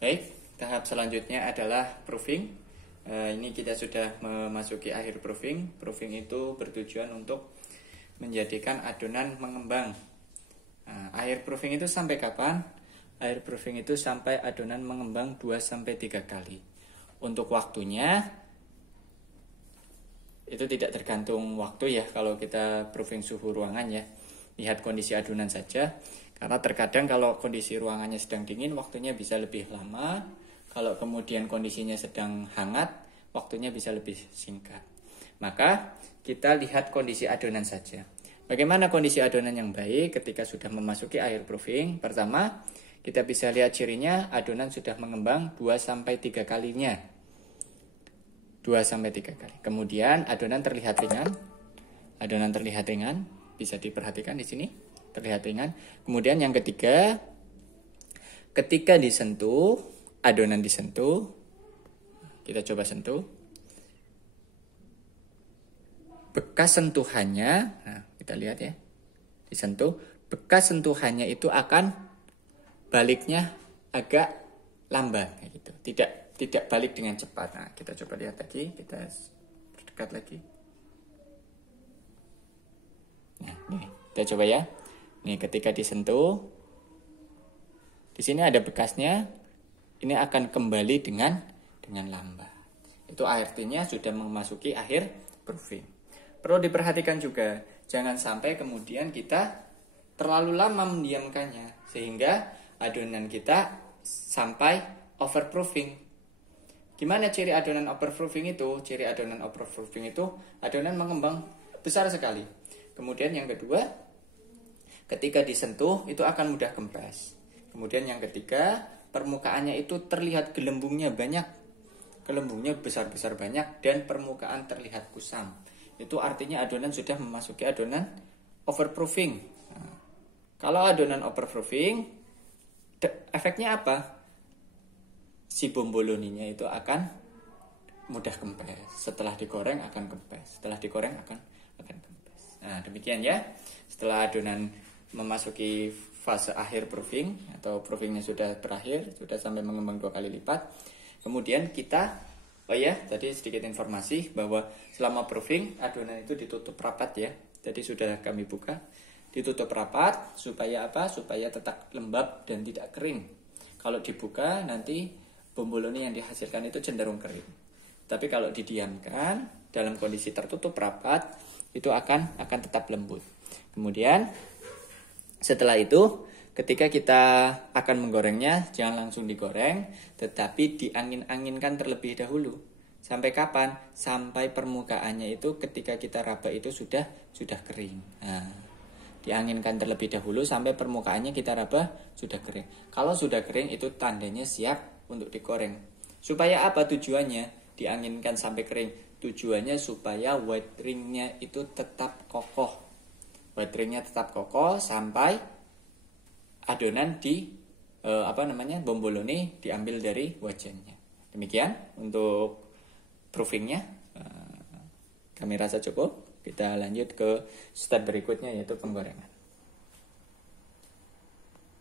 Baik, tahap selanjutnya adalah proofing. Ini kita sudah memasuki akhir proofing. Proofing itu bertujuan untuk menjadikan adonan mengembang. Akhir proofing itu sampai kapan? Akhir proofing itu sampai adonan mengembang 2-3 kali. Untuk waktunya itu tidak tergantung waktu ya kalau kita proofing suhu ruangan ya. Lihat kondisi adonan saja. Karena terkadang kalau kondisi ruangannya sedang dingin, waktunya bisa lebih lama. Kalau kemudian kondisinya sedang hangat, waktunya bisa lebih singkat. Maka kita lihat kondisi adonan saja. Bagaimana kondisi adonan yang baik ketika sudah memasuki air proofing? Pertama, kita bisa lihat cirinya adonan sudah mengembang 2-3 kalinya. 2-3 kali. Kemudian adonan terlihat ringan. Adonan terlihat ringan, bisa diperhatikan di sini. Terlihat ringan. Kemudian yang ketiga, ketika disentuh, adonan disentuh, kita coba sentuh, bekas sentuhannya, nah kita lihat ya, disentuh, bekas sentuhannya itu akan baliknya agak lambat, gitu. Tidak balik dengan cepat. Nah kita coba lihat lagi, kita dekat lagi. Nah nih, kita coba ya. Nih ketika disentuh, di sini ada bekasnya, ini akan kembali dengan lambat. Itu artinya sudah memasuki akhir proofing. Perlu diperhatikan juga, jangan sampai kemudian kita terlalu lama mendiamkannya sehingga adonan kita sampai overproofing. Gimana ciri adonan overproofing itu? Ciri adonan overproofing itu adonan mengembang besar sekali. Kemudian yang kedua, ketika disentuh itu akan mudah kempes. Kemudian yang ketiga, permukaannya itu terlihat gelembungnya banyak. Gelembungnya besar-besar banyak dan permukaan terlihat kusam. Itu artinya adonan sudah memasuki adonan overproofing. Nah, kalau adonan overproofing, efeknya apa? Si bomboloninya itu akan mudah kempes. Setelah digoreng akan kempes. Setelah digoreng akan kempes. Nah, demikian ya. Setelah adonan memasuki fase akhir proofing atau proofingnya sudah berakhir, sudah sampai mengembang 2 kali lipat. Kemudian kita, tadi sedikit informasi bahwa selama proofing adonan itu ditutup rapat ya. Jadi sudah kami buka, ditutup rapat supaya apa? Supaya tetap lembab dan tidak kering. Kalau dibuka nanti bomboloni yang dihasilkan itu cenderung kering. Tapi kalau didiamkan dalam kondisi tertutup rapat itu akan tetap lembut. Kemudian setelah itu, ketika kita akan menggorengnya, jangan langsung digoreng, tetapi diangin-anginkan terlebih dahulu. Sampai kapan? Sampai permukaannya itu ketika kita raba itu sudah kering. Nah, dianginkan terlebih dahulu sampai permukaannya kita raba sudah kering. Kalau sudah kering itu tandanya siap untuk digoreng. Supaya apa tujuannya? Dianginkan sampai kering. Tujuannya supaya white ringnya itu tetap kokoh. White ringnya tetap kokoh sampai adonan bomboloni diambil dari wajannya. Demikian untuk proofingnya. Kami rasa cukup. Kita lanjut ke step berikutnya yaitu penggorengan.